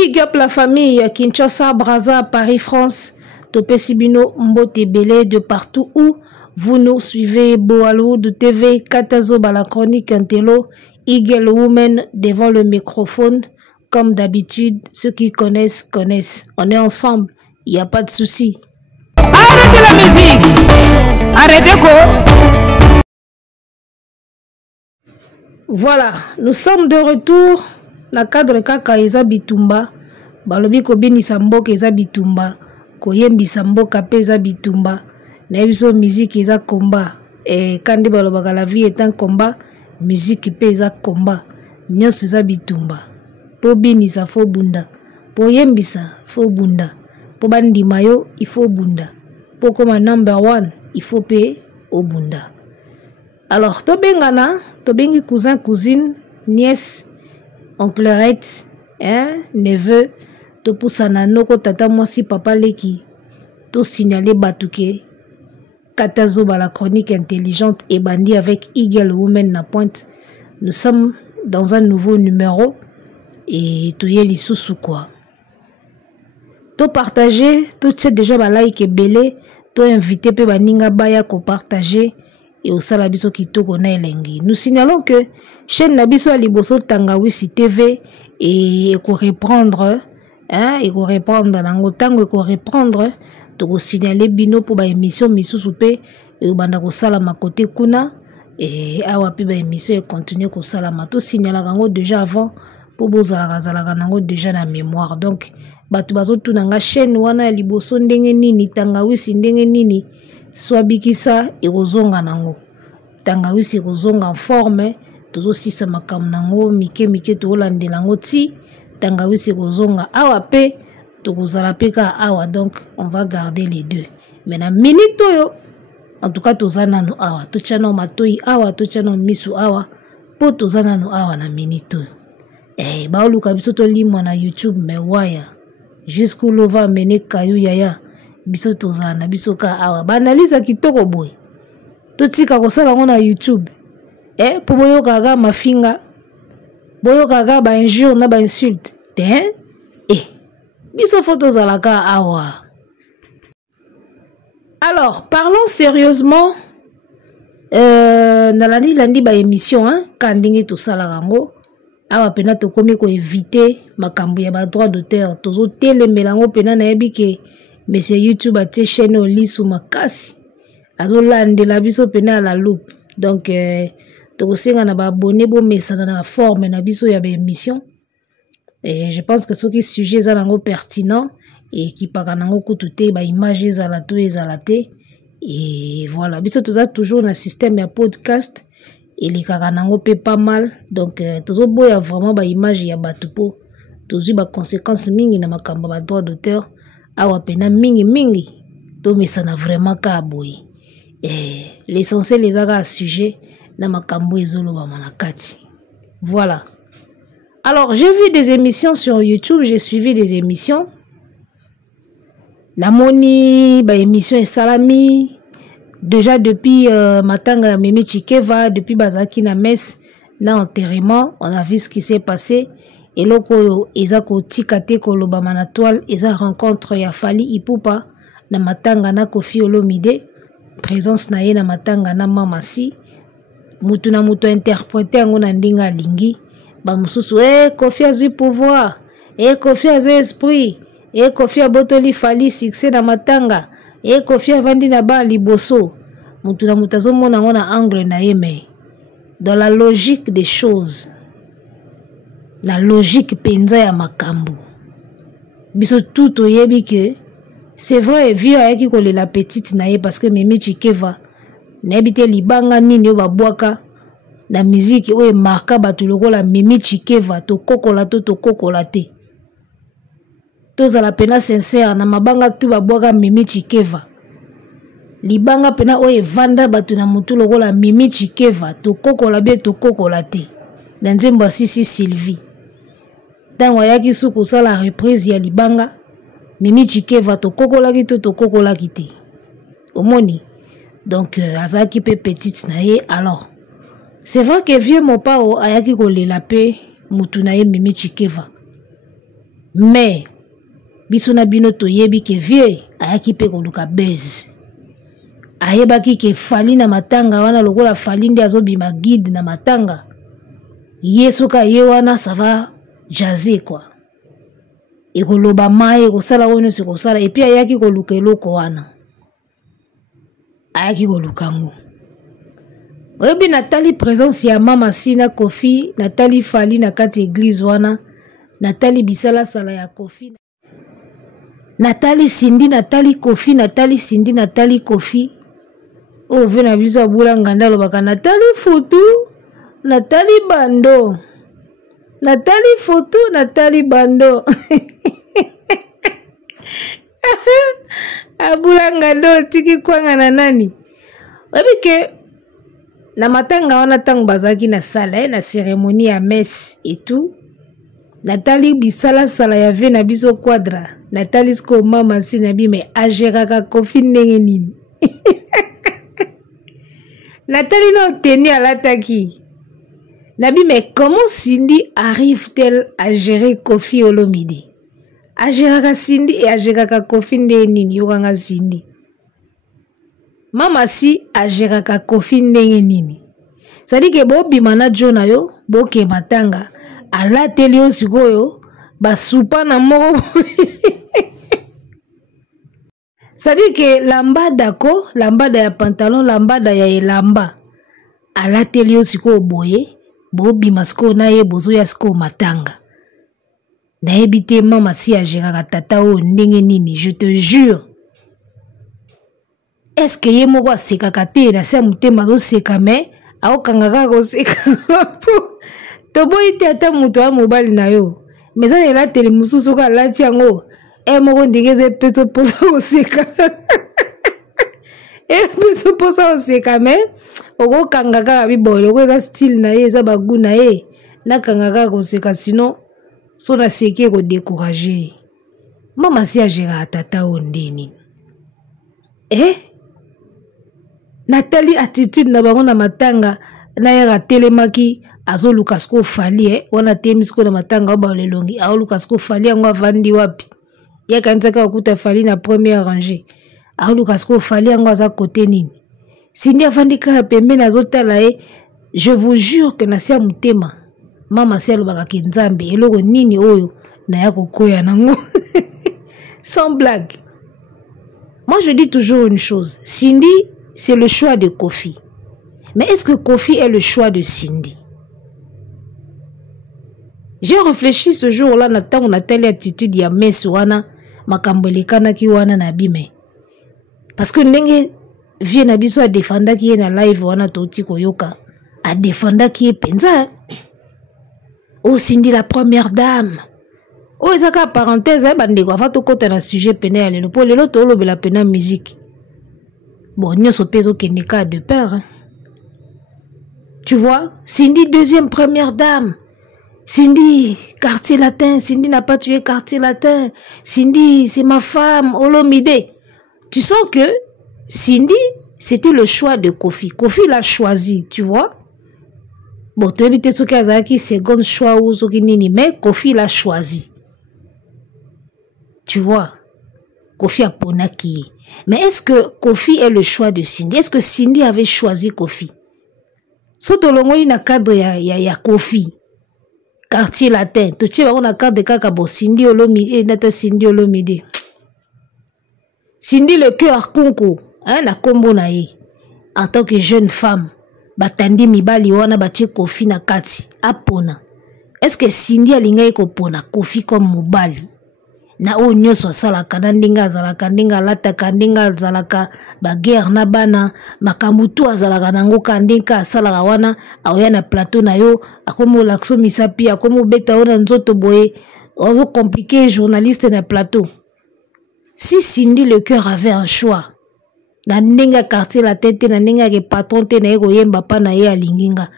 Big up la famille Kinshasa, Brazza, Paris, France. Topé Sibino, Mbote Belé de partout où vous nous suivez. Boalou de TV, Katazo la chronique Intello, Eagle Woman devant le microphone. Comme d'habitude, ceux qui connaissent, connaissent. On est ensemble, il n'y a pas de souci. Arrêtez la musique! Arrêtez quoi? Voilà, nous sommes de retour. Na cadre kaka eza bitumba. Balobi ko binisa mboka eza bitumba. Koyembisa mboka pe eza bitumba. Na biso musique eza combat. Et quand balobaka la vie est un combat, musique pe eza combat. Nyonso eza bitumba. Po binisa fo bunda. Po yembisa fo bunda. Po bandima yo il faut bunda. Po comme number 1 il faut pe au bunda. Alors to bengana, to bengi cousin cousine, nièce, onclerette, neveu, to poussana noko tata mwasi papa leki, to signaler batuke, Katazo la chronique intelligente et bandit avec Eagle Woman na pointe. Nous sommes dans un nouveau numéro et to yeli sous quoi. To partager, to tche déjà ba like belé, to inviter pe baninga baya ko partager. Et au salabiso qui to kona elengi. Nous signalons que chaîne Nabiso à Liboso Tangawisi TV et qu'on reprendre, et qu'on reprendre dans tango et qu'on reprendre, to signaler bino pour ba émission misusupe et banda ko salama côté kuna et awa pi ba émission et continuer ko salama. To signaler kango déjà avant pour bozala kango déjà na mémoire. Donc batu bazo tunanga chaîne wana Liboso ndenge nini Tangawisi ndenge nini. Swabikisa ekozonga nango Tangawisi ekozonga en forme tozo sisa makam nango mike to landela ngo ti Tangawisi ekozonga awa pe tokozala peka awa. Donc on va garder les deux. Mais na minute yo en tout cas tozana no awa to chano matoi awa to chano misu awa po tozana no awa na minute yo. Ba oluka biso to limwa na YouTube me waya jusqu'où l'on va mener kayu yaya. Biso tozana biso ka awa banaliza kitoko boy totika kosala ngona YouTube po boyo kaga mafinga boyo kaga ba injure na ba insulte biso photo zalaka awa. Alors parlons sérieusement na landi ba émission kandingi to sala rango awa pena to komi ko éviter makambo ya ba droit d'auteur tozo telemelango pena na yebike. Mais c'est YouTube a été chaîne au lit sous ma casse. Azolande la biso pena à la loupe. Donc, to senga na ba abonné bo message na forme na biso ya ba émission. Et je pense que ce qui sujet za nango pertinent et qui para nango kutute ba image za la to ezalate. Et voilà, biso toza toujours na système ya podcast et les kaka nango pe pas mal. Donc, tozo boya vraiment ba image ya batupo. Tozu ba conséquences mingi na makamba ba droit d'auteur. Awa pena mingi to mesana vraiment ka boy. L'essentiel les aga sujet na makambo ezolo ba manakati. Voilà. Alors, j'ai vu des émissions sur YouTube, j'ai suivi des émissions. Namoni ba émission et salami déjà depuis matanga Mimi Chikeva, depuis bazaki na messe na enterrement, on a vu ce qui s'est passé. Et loko ezako tikate ko lobama na toile eza rencontre ya Fally Ipupa na matanga na Koffi Olomide présence na ye na matanga na Mamasi mutu na mutu interpréter ngo na ndinga lingi ba mususu Koffi azui pouvoir Koffi azui esprit Koffi abotoli Fally succès na matanga Koffi avandi na ba liboso mutu na mutu azomona ngo na angle na ye. Mais dans la logique des choses, la logique penza ya makambu biso tout oyebi que c'est vrai vieux ayaki kolela petite na ye parce que Mimi Chikeva na ebite libanga nini yo babwaka na musique oyo marka batu lokola Mimi Chikeva to kokola te tozala pena sincère na mabanga tu babwaka Mimi Chikeva libanga pena oyo vanda batu na mutu lokola Mimi Chikeva to kokola te na nzembo Sisi Sylvie. Tango yaki suko sala reprise ya libanga Mimi Chikeva to kokola te omoni. Donc azaki pe petite na ye. Alors c'est vrai que vieux mopao ayaki kolela pe mutu na ye Mimi Chikeva mais biso na bino toyebi ke vie ayaki pe koluka base ayebaki ke fali na matanga wana lokola fali nde azobima guide na matanga ye soka ye wana ça va jaser quoi ekoloba mai ekosala oyo nyonso ekosala epuis ayaki koluka eloko wana ayaki koluka ngo oyebi natali présence ya mama si na Kofi natali fali na kati église wana natali bisalasala ya Kofi natali Cindy natali Kofi natali Cindy natali Kofi oyo ve na biso abula nganda alobaka natali foto natali bando natali foto natali bando abula nganda tiki kwanga na nani oyebi ke na matanga wana tango bazaki na sala na cérémonie ya messe et tout natali bisalasala ya ve na biso quadra natali sko mama si na bi me agéraka Kofi ndenge nini natali na oteni alataki nabi mais comment Cindy arrive-t-elle à gérer Kofi Olomide agéraka Cindy et agéraka Kofi ndenge nini yokanga Cindy mama si agéraka Kofi ndenge nini c'est-à-dire que bobima na jona yo boke matanga alateli yo sikoyo basupa na moko c'est-à-dire que lambada ko lambada ya pantalon lambada ya elamba alateli yo sikoyo boye bobima sikoyo na ye bozoya sikoyo matanga nayebi te mama si agéraka tata oyo ndenge nini je te jure est-ce que ye moko asekaka te na se ya motema azoseka me aokangaka koseka toboyi te ata moto ya mobali na yo mais eza na elateli mosusu oyo alati yango moko ndenge eza epeso mposa koseka epeso mposa koseka me okokanga kaka biboye loko eza style na ye eza bagu na ye nakanga kaka koseka sino so naseki ekodécourage mama si agéraka tata oyo nde nini natali attitude na bango na matanga na yaka telemaki azoluka siko fali wana temi siko na matanga oba lelongi aoluka siko fali yango avandi wapi yaka nzaka okuta fali na première rangée aoluka siko fali yango aza kote nini Cindy avandi kaka pembeni azotala ye je vous jure que nasia mutema mama si alobaka ke nzambe eloko nini oyo na ya kokoya nango sans blague. Moi je dis toujours une chose, Cindy c'est le choix de Kofi. Mais est-ce que Kofi est le choix de Cindy? J'ai réfléchi ce jour-là, on a telle attitude, il y a Mesouana, Makambelekana ki wana na bime. Parce que ndenge vie na biso a défenda qui est na live wana toti koyoka, a défenda qui est penza. Oh Cindy la première dame. Oh ezaka parenthèse bandeko afa to kota na sujet pene ale le po lelo to lobe la pena musique. Bon, nyoso peso kendeka de peur. Hein. Tu vois, Cindy deuxième première dame. Cindy, quartier latin, Cindy n'a pas tué quartier latin. Cindy, c'est ma femme, Olomide. Tu sens que Cindy, c'était le choix de Kofi. Kofi l'a choisi, tu vois. Bon, tu habites ce cas qui second choix ou ce qui nini, mais Kofi l'a choisi. Tu vois, Kofi a ponaki. Mais est-ce que Kofi est le choix de Cindy? Est-ce que Cindy avait choisi Kofi? Soto longo ina cadre ya Kofi. Quartier latin. Tu sais, on a cadre kaka bo Cindy Olomide, nata Cindy Olomide. Cindy le cœur konko, hein, na kombo na ye. En tant que jeune femme, batandi mibali wana batie Kofi na kati, apona. Est-ce que Cindy alinga ko pona Kofi comme mobali? Na o nyoso salaka na ndinga azalaka ndinga alataka ndinga azalaka baguerre na bana makamutu azalaka nango kandinga asalaka wana aoya na plateau na yo akomo lakso misapi akomo beta ona nzoto boye ozo compliqué journaliste na plateau. Si Cindy le cœur avait un choix na ndinga quartier la tête na ndinga ke patron te na yeko yemba pa na ye alinginga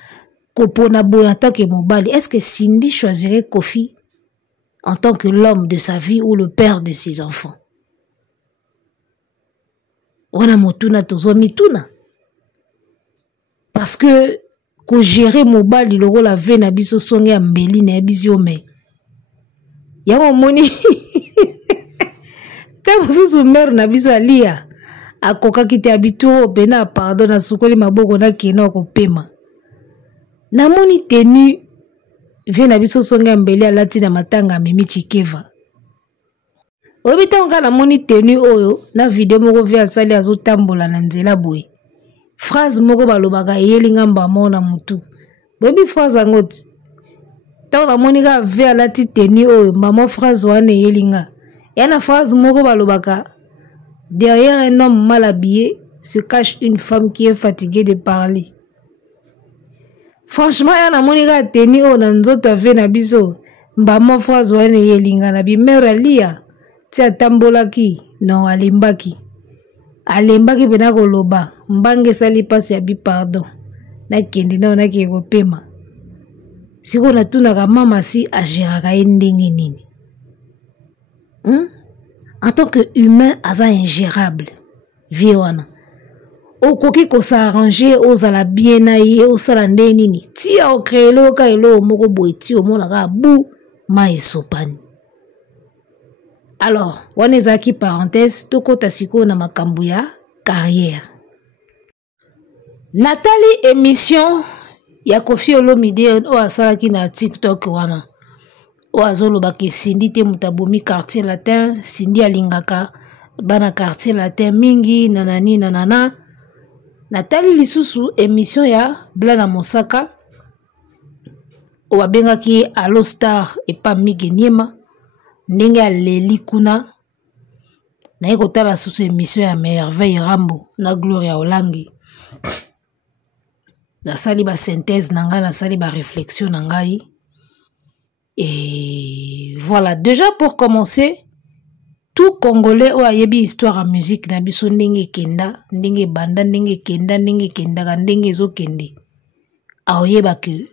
kopona boye atake mobali, est-ce que Cindy choisirait Kofi en tant que l'homme de sa vie ou le père de ses enfants? Wana motuna tozo mituna. Parce que ko gérer mobali loko la ve na biso songe ambeli na biso me. yango moni ta mosusu mère na biso alia akokaki te abituro pena pardon na sukoli maboko na kino kopema namoni tenu vie na biso songa mbele alati na matanga mimi chikeva obita onga namoni tenu oyo na video moko vie asali azotambola na nzela boye phrase moko balobaka yelinga mbamo na mutu bobi phrase angoti ta namoni ka vie alati tenu oyo mbamo phrase wane yelinga yana phrase moko balobaka derrière un homme mal habillé se cache une femme qui est fatiguée de parler. Franchement, yana monika teni o na nzoto ave na biso mbamo phrase wane yelinga na bimera lia tia tambolaki no alembaki pena koloba mbange sali pasi ya bi pardon na kende na ke kopema siko na tunaka mama si agiraka ndenge nini en tant que humain aza ingérable vie wana okoki ko s'arranger ozala bien na ye osala nde nini tia okrele oka elo moko boye ti omonaka bu ma esopani. Alors wana ezaki parenthèse tokota sikoyo na makambo ya carrière. Nathalie émission ya Koffi Olomide o asalaki na TikTok wana o azolobaki Cindy te mutabomi quartier latin Cindy alingaka bana quartier latin mingi nanani nanana. Nathalie lisusu émission ya Blana Mosaka o abengaki Allo Star epa Mige Niema ndenge aleli kuna na ekotala susu émission ya Merveille Rambo na Gloria Olangi na sali ba synthèse nanga na sali ba réflexion nangai. Et voilà, déjà pour commencer, tout Congolais ou ayebi histoire en musique na biso ndenge kenda, ndenge banda, ndenge kenda, ndenge zo kende. Aoyeba que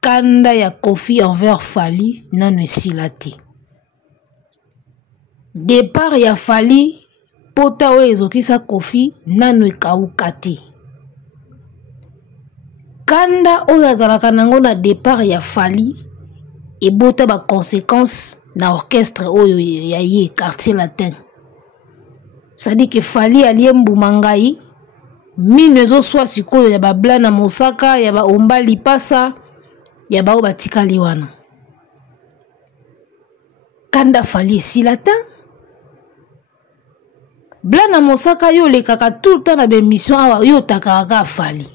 kanda ya Koffi envers Fally nanu esila te. Départ ya Fally pota o ezokisa Koffi nanu ekauka te. Kanda oyo azalaka nango na départ ya Fally et bota ba conséquences na orchestre oyo ya ye quartier latin. Ça dit que Fally alie mbumangai mino ezo swa sikoyo ya ba Blana Mosaka ya ba Omba Lipasa ya ba obatikali wana. Kanda Fally si latin Blana Mosaka yo lekaka tout le temps na be mission awa yo takaka Fally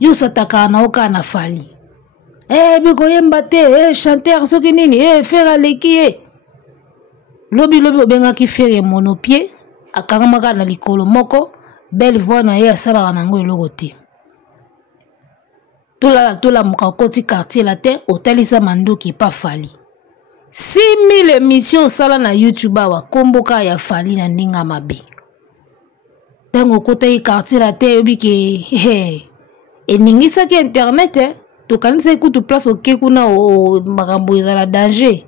yo sataka na oka na Fally. Biko yemba te, chanteur soki nini, faire leki lobi obenga ki faire monopied, akangamaka na likolo moko, belle voix na ye asalaka nango eloko te. Tola mukakoti quartier latin, otalisa mandoki pa Fally. 6000 émissions sala na YouTube awa, komboka ya Fally na ndinga mabe. Tango kota yi quartier latin, yobi ke, eningisaki internet, tokanisa ekutu place okekuna o makambo ezala danger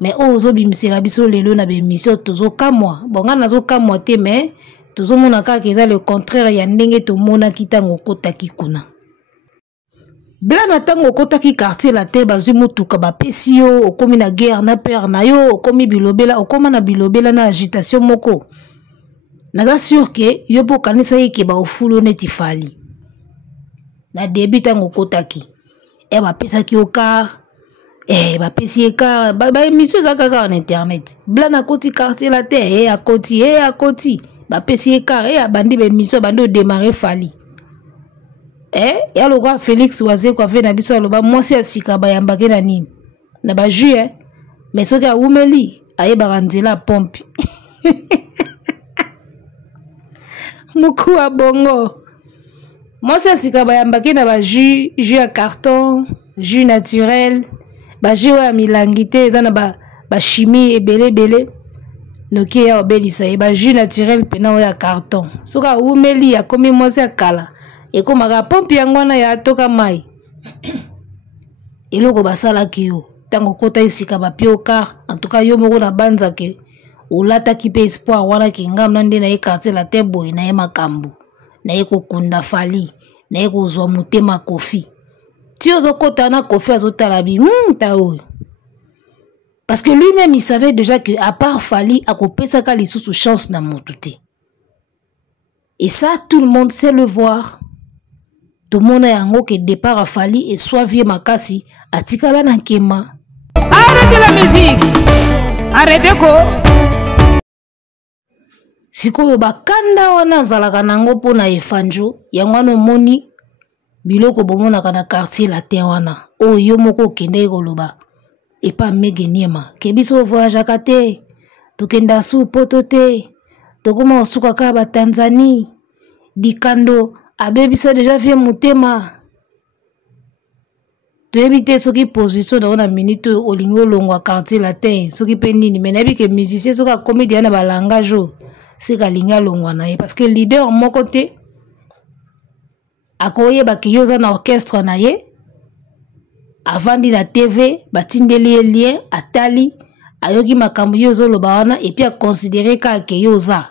mais ozo bimisela biso lelo na bemission tozo kamwa bonga nazo kamwa te mais tozo mona kaka eza le contraire ya ndenge to mona kitango kotaki kuna. Blana tango kotaki quartier latin bazwi mutuka bapesi yo okomi na guerre na père na yo okomi bilobela okoma na bilobela na agitation moko naza sûr que yo po kanisa yeke ba ofulu neti Fally. Na début tango kotaki bapesaki yo car bapesi ye car ba émission za kaka en internet Blana koti quartier latin akoti bapesi ye car abandi ba émission bando démarrer Fally ya lo kwa Félix Waze kwa fe na biso aloba mwasi asika bayambake na nini na ba jus mais soki awumeli ayebaka nzela pompe muku wa bongo. Moi, c'est si kabayambaki na ba jus à carton, jus naturel, ba jus à milangité, ça na ba chimie et belé. Donc il y a obélisa et ba jus naturel pena à carton. Soka umeli ya komi moi c'est kala. Et comme aga pompe yangwana ya toka mai. Eloko basala kiyo. Tango kota isika ba pioka, en tout cas yo moko na banza ke ulata ki pe espoir wana ki ngam nande na ye quartier la tebo na ye makambu. Na eko kunda Fally na eko zwa mutema Koffi ti ozo kota na Koffi azotala bi ta oyo Parce que lui-même, il savait déjà que à part Fali, à couper ça, les sous chance n'a montouté. Et ça, tout le monde sait le voir. Tout le monde a un que départ à Fali et soit vieux makasi, à Tikala Nankema. Arrêtez la musique! Arrêtez quoi? Sikoyo bakanda wana zalaka nango pona efanjo, yangwano moni, biloko bomona kana quartier latin wana. O yo moko kende koloba. Et pas megeniema. Kebiso voyage à kate. Tokenda su poto te. Tokoma osuka kaba Tanzanie. Dikando. Abebisa déjà vie mutema. To ebite soki position dans una minute olingo longwa quartier latin. Soki penini. Mais nabi ke musicien soka comédien na ba langage. C'est ka linga longwa na ye. Parce que leader mon côté. Akoye ba kiyoza na orchestre na ye. Avant de la TV, batindeli lien atali ayoki makambo yozo lobawana et puis a considéré que yoza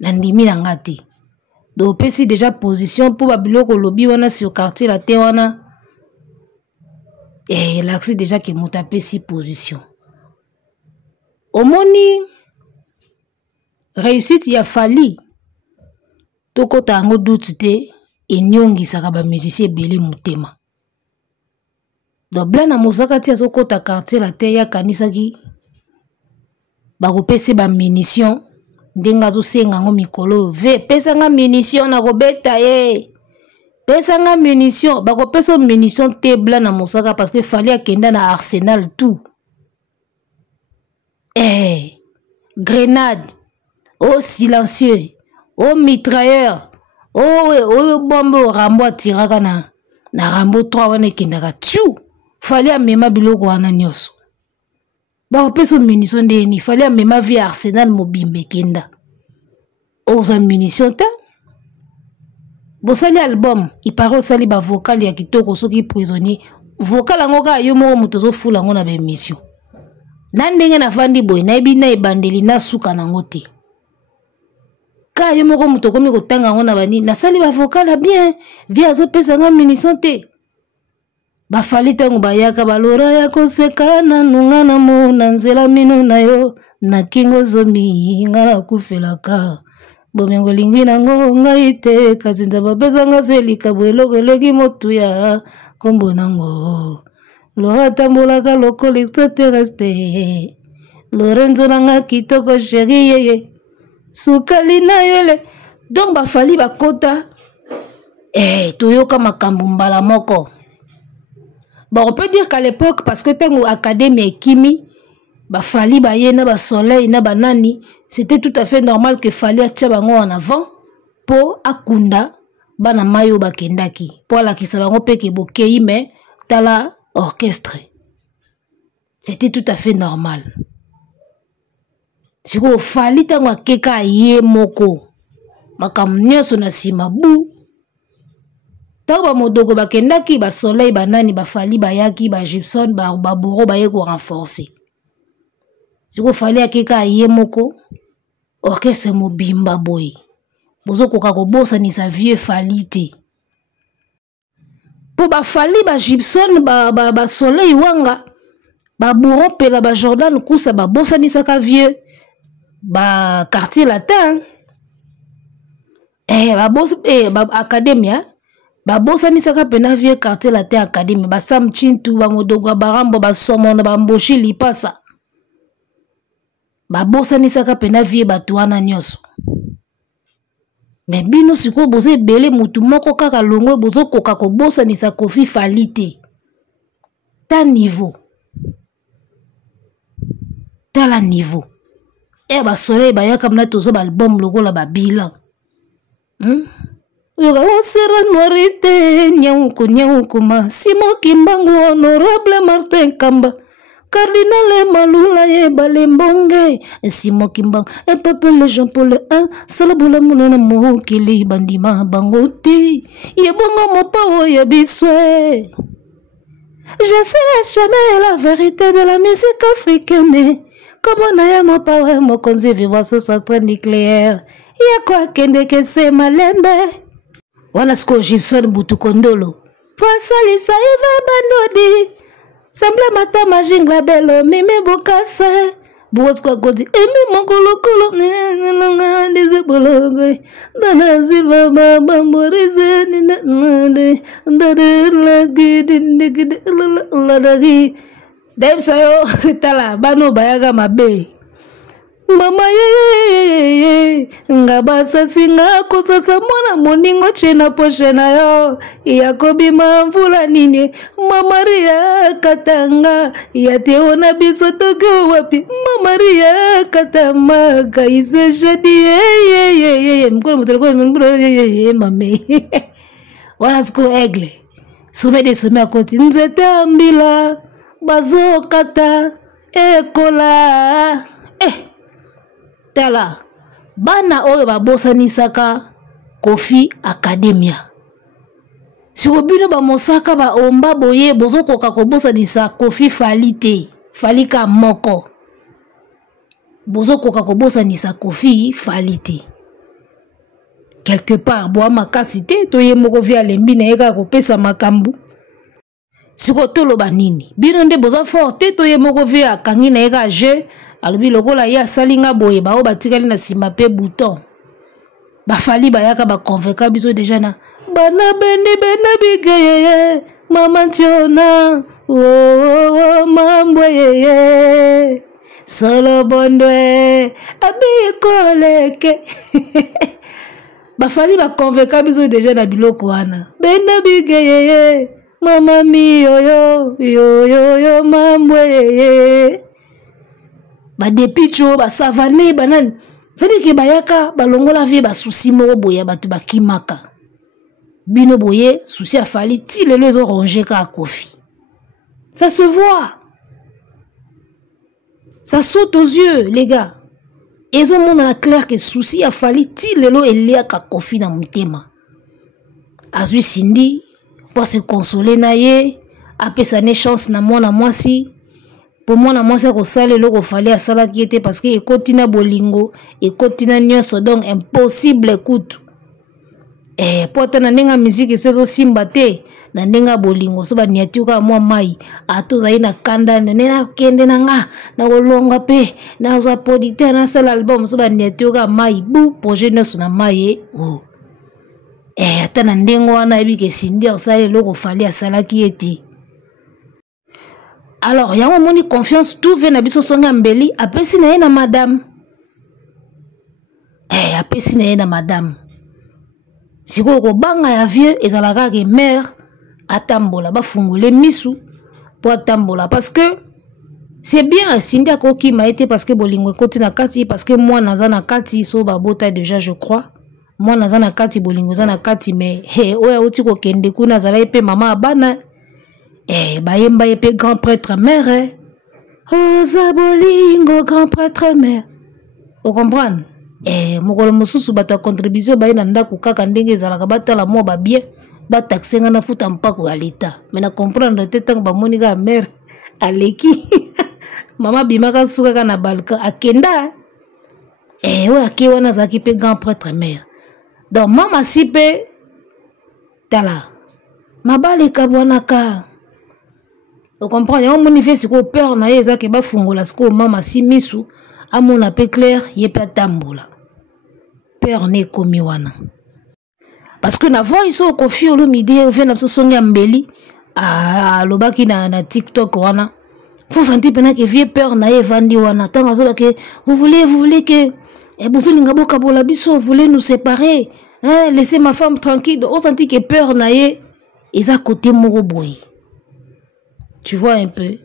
nandimi ngati. Donc pesi déjà position pour babiloko lobi wana sur quartier la te wana et l'axe déjà que mutapé si position. Omoni réussite ya Fali toko tango doute te et nyongi saka ba musicien belé mutema. Donc, blana mosaka tia soko ta quartier la terre ya kanisaki bakopesa ba munition ndenga zo senga ngo mikolo ve pesa nga munition na kobeta ye pesa nga munition bakopesa munition te blana mosaka parce que Fali akenda na Arsenal tout grenade oh silencieux oh mitrailleur oh bombe rambo tiraka na rambo 3 wana kendaka tu Fali amema biloko wana nyoso. Ba opeso munition ndeni Fali amema via Arsenal mobimbe kenda. Oza munition ta. Bosali album, iparo sali ba vocal ya kitoko soki prisonnier. Vocal yango ka yo moko muto zo fula ngo na ba émission. Na ndenge na fandi boy na ebi na ebandeli na suka nango te. Ka yo moko muto komi kotanga ngo na bani na sali ba vocal bien via zo pesa nga munition te. Bafali tango bayaka balora ya koseka na nunga na mona nzela mino na yo na kingo zomi ngala kufelaka bomengo lingi nango ngai te kazinza bapesa nga selika bweloko eleki motu ya kombo nango lora tambolaka lokolo extraterrestre Lorenzo nanga kitoko chéri yeye sukali na yele donc bafali bakota toyoka makambo mbala moko. Bon, on peut dire qu'à l'époque, parce que tango académie et Kimi, ba Fali ba yena ba soleil na banani, c'était tout à fait normal que Fali atia bango en avant pour akunda bana mayo ba kendaki. Pour la ki sabango peke bokei mais tala orchestre. C'était tout à fait normal. Siko Fali tango akeka ye moko. Makam nyoso na sima bu. Taba modoko bakendaki ba soleil banani ba Fali bayaki ba Gibson ba boro baye ko renforcer. Siko Fali akeka ye moko orchestre mobimba boy. Bozo koka ko bosa ni sa vieux Fali te. Po ba Fali ba Gibson ba soleil wanga ba boro pela ba Jordan kusa ba bosa ni sa ka vieux ba quartier latin. Ba boss ba academia ba bosa ni saka pena vieux quartier la terre académie ba Sam Chintu ba Modogwa barambo ba Somona ba Mboshi lipasa ba bosa ni saka pena vieux batuana nyoso mais bino siko boze belé mutu moko kaka longwe bozo koka ko bosa ni sa Kofi Fali te ta niveau ta la niveau ba soleil ba yaka mna tozo ba album lokola ba bilan Yoga osera noirite nyauko ma Simo Kimbangu honorable Martin Kamba Cardinal Malula ye balembonge Simo Kimbangu un peuple le Jean-Paul I Salabula munena mokili bandima bangoti Ye bongo mopa ye biswe Je sais jamais la vérité de la musique africaine Comme na ya mopa mokonzi vivant sur centrale nucléaire Ya kwa kende kese malembe Wana sko Gibson butu kondolo Pasali sa ive bandodi semble mata majingla belo meme bokasa boss kwa kodi emi mokolo kolo nga ndize bolongo dana silva baba morize nina ndade la gidi la dagi dem sayo tala bano bayaga mabe mama ye ngabasa singa kusasa mwana moningo chena poshena yo yakobi mamvula nini mamaria katanga yateona biso toko wapi mamaria katama kaise shadi ye mkono mteleko mame wana sko egle some de some akoti nzete ambila bazo kata ekola tala bana oyo babosanisaka Kofi Academia si obino ba mosaka ba omba boye bozokoka kobosanisa Kofi Falite falika moko bozokoka kobosanisa Kofi Falite quelque part boa makasi te toye moko via lembi na yeka kopesa makambu siko toloba nini bino nde boza forte toye moko via kangi na yeka je alobi lokola ya salinga boye bao batikali na sima pe bouton bafali bayaka ba convaincre biso déjà na bana bende bigeye mama tiona mambo yeye solo bondwe abikoleke bafali ba convaincre biso déjà na biloko wana bende bigeye mama mi yo mambo yeye ba depicho ba savane banani c'est que bayaka balongola vie ba souci moko boya batu bakimaka bino boye souci a fali ti lelo ezo ranger ka Kofi ça se voit ça saute aux yeux les gars ezo mona clair que souci a fali ti lelo elia ka Kofi na mutema azui sindi pour se consoler na ye apesa ne chance na mwana mwasi pour moi na mwasi ko sale loko fali asala ki était parce que ekotina bolingo ekotina nyonso donc impossible kutu pota na ndenga musique sezo simba te na ndenga bolingo so ba niatuka mwa mai atoza ina kanda nena kende na nga na kolonga pe na za podite na sala album so ba niatuka mai bu projet neso na mai ata na ndengo wana ebike sindi osale loko fali asala ki était. Alors, il y a un confiance, tout vient à biso songa mbeli, après si na madame. Après si na madame. Si ko banga ya vieux, ezalaka ke mère atambola, ba fungule misu pour atambola parce que c'est bien sindia koki ma été parce que bolingo koti na kati parce que moi naza na kati so ba bota déjà je crois. Moi naza na kati bolingo za na kati mais oya oti ko kende kuna zala epe mama abana. Bayemba yepe grand prêtre mère Oza bolingo grand prêtre mère. Vous comprenez? Mokolo mosusu bato contribution bayina ndako kaka ndenge ezalaka batala mo ba bien ba taxenga na futa mpako ya leta. Mais na comprendre te tango ba monika mère aleki. Mama bimaka suka na balka akenda. Ouais akewa na zaki pe grand prêtre mère. Donc mama sipe tala. Mabale kabwanaka. Vous comprenez? On manifeste ko peur na yeza ke ba fungola sko mama si misu amona pe clair yepa tambola. Peur ne komi wana. Parce que na voix iso Kofi Olomide vient na songa mbeli lobaki na TikTok wana. Faut sentir pena que vie peur na evandi wana tanga zo ke vous voulez que bozolinga boka bola biso vous voulez nous séparer laissez ma femme tranquille. On sentit que peur na ye eza côté moko boy. Tu vois un peu.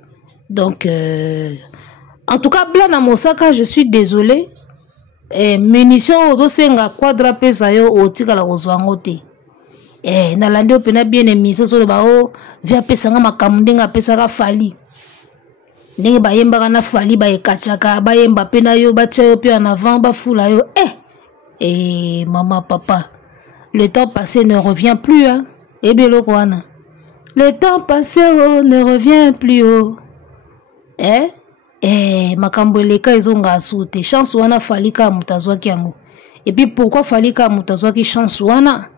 Donc, en tout cas, Blana Mosaka, je suis désolé. Munitions aux osenga quadra pesa yo otika la ozwangote. Na landio pena bien émission sur le bao via pesanga makamundenga pesaka fali. Ndenge bayemba na fali ba ekachaka bayemba pena yo bacha yo pe en avant ba fula yo. Maman papa. Le temps passé ne revient plus hein. Ebelo kwana. Le temps passé ne revient plus haut. Makambo leka ezonga asute. Chance wana falika mutazwaki yango. Et puis pourquoi falika mutazwaki chance wana?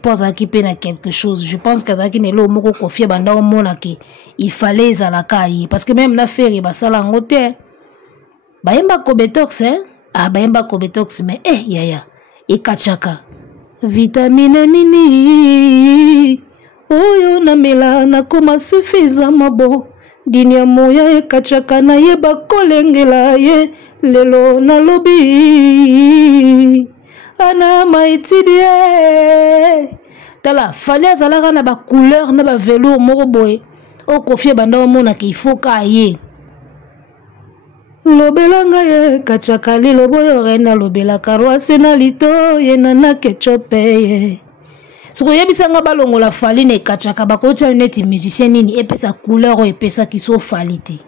pose qui peine à quelque chose. Je pense que ça qui n'est là moko confié banda au monde qui il fallait ça la caille parce que même na faire ba sala ngote. Ba yemba kobetox ba yemba kobetox mais yaya e kachaka. Vitamine nini oyo na mela na koma suffisamment bon. Dinya moya e kachaka na yeba kolengela ye lelo na lobi. Ana maitidie tala fallait azalaka na ba couleur na ba velours moko boye o kofie banda o mona ki faut ka ye lobelanga ye kachaka lilo boyo rena lobela karwase na lito ye nana kechope ye soko yebisanga balongola fali ne kachaka bakocha neti musicien nini epesa couleur o epesa kiso falite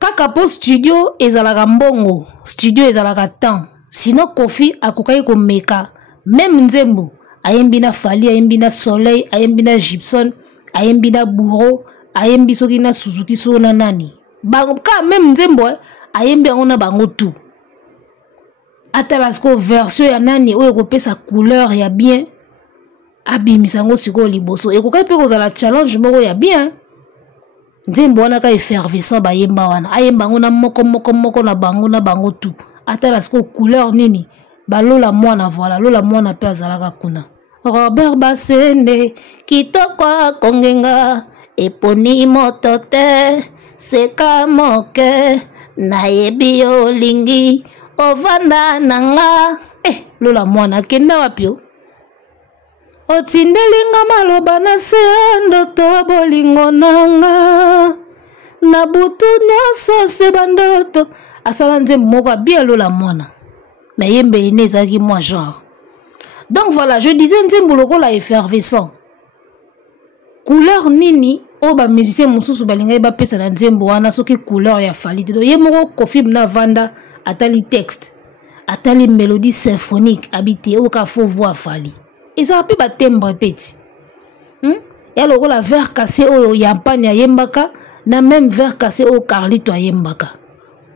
kaka po studio ezalaka mbongo studio ezalaka temps. Sinon Kofi akokai ko meka même nzembo ayembi na Fali ayembi na Soleil ayembi na Gibson ayembi na Bourreau ayembi soki na Suzuki so na nani bango ka même nzembo ayembi ngona bango tout atala sko version ya nani oyo ko pesa couleur ya bien abimisango siko liboso ekokai pe kozala challenge moko ya bien nzembo wana ka effervescent bayemba wana ayemba ngona moko na bango tout atala sko couleur nini balola mwana voilà lola mwana pe azalaka kuna Robert Basende kitoko kongenga eponi motote seka moke nayebi olingi ovanda nanga lola mwana kenda wapio otindelinga maloba na se ndoto bolingo nanga na butu nyonso se bandoto asala nzembo moko bien lola mwana mais yembeli ne ezalaki moi genre. Donc voilà, je disais nzembo lokola effervescent couleur nini o ba musicien mususu balinga ba pesa na nzembo wana soki couleur ya Fali te do ye moko Kofi na vanda atali texte atali mélodie symphonique habité o ka faut voir Fali et ça peut ba timbre petit et lokola verre cassé o yampani yembaka na même verre cassé o Carlito yembaka.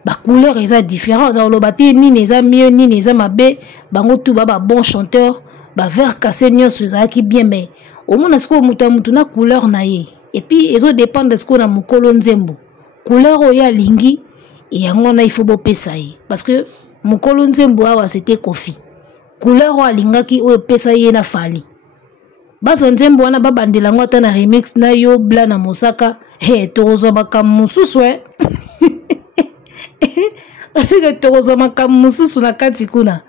Ba couleur eza différent dans le bâti ni neza mieux ni neza mabe bango tout ba bon chanteur ba verre cassé nyonso eza ki bien mais au moins ce ko muta na couleur na ye et puis ezo dépend de ce qu'on a mukolo nzembo couleur o ya lingi et yango na il faut bo pesa ye parce que mukolo nzembo awa c'était Kofi couleur o alingaki o pesa ye na Fali baso nzembo wana babandela ngo ta na remix na yo bla na mosaka tozo bakamususu tokozo makamususu na kati kuna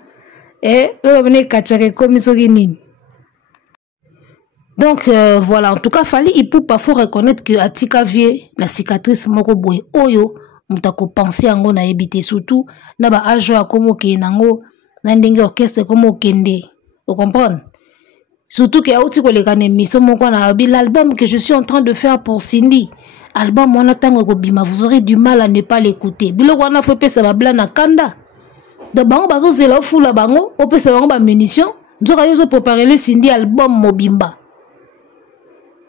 donc voilà en tout cas Fali Ipupa faut reconnaître que atika vie la cicatrice moko boy oyo mutako penser yango na ebité surtout na ba ajo akomo ke nango na ndenge orchestre komo kende vous comprenez surtout que auti ko lekane miso moko na l'album que je suis en train de faire pour Cindy. Album wana tango ko bima vous aurez du mal à ne pas l'écouter. Bilo wana faut pesa ba bla na kanda. De bango bazo zela fula bango, o pesa bango ba munition, nzoka yozo préparer le Cindy album mobimba.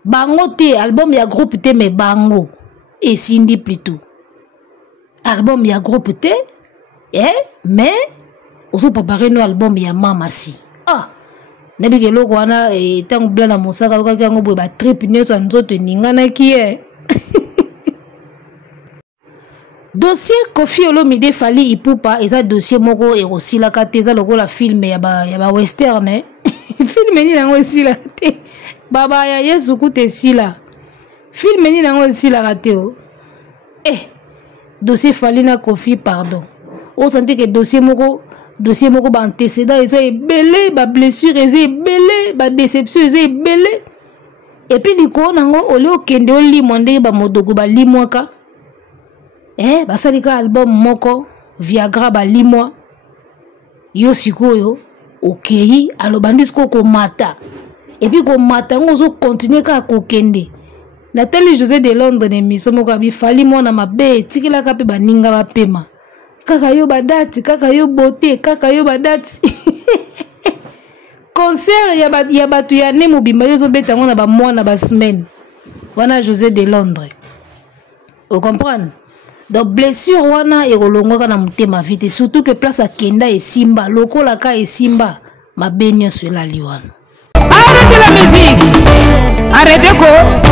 Bango te album ya groupe te mais bango et Cindy plutôt. Album ya groupe te mais ozo préparer no album ya mama si. Nebi ke loko wana tango bla na mosaka ka yango boy ba trip nyoto nzoto ningana ki dossier Kofi Olomide Fali Ipupa eza dossier moko aussi la kate eza lokola film ya ba western film ni nango aussi la te baba ya Yesu kute sila film ni nango aussi la kate dossier Fali na Kofi pardon on sentait que dossier moko ba antécédent eza ebele ba blessure eza ebele ba déception eza ebele et puis liko nango ole okende olimwa ndenge ba modogo ba limwaka basalika album moko Viagra ba limwa yo sikoyo okei alobandi siko ko mata et puis ko mata ngozo continuer ka kokende Nathalie José de Londres ne miso moko abi Fali mona mabe tikila ka pe baninga ba pema kaka yo badati kaka yo beauté kaka yo badati concert ya batu ya ne mobimba yozo beta ngona ba mwana ba semaine wana José de Londres vous comprenez. Donc blessure wana ekolongoka na mutema vite surtout que place akenda esimba lokola ka esimba mabenyo swela liwana Arrêtez quoi.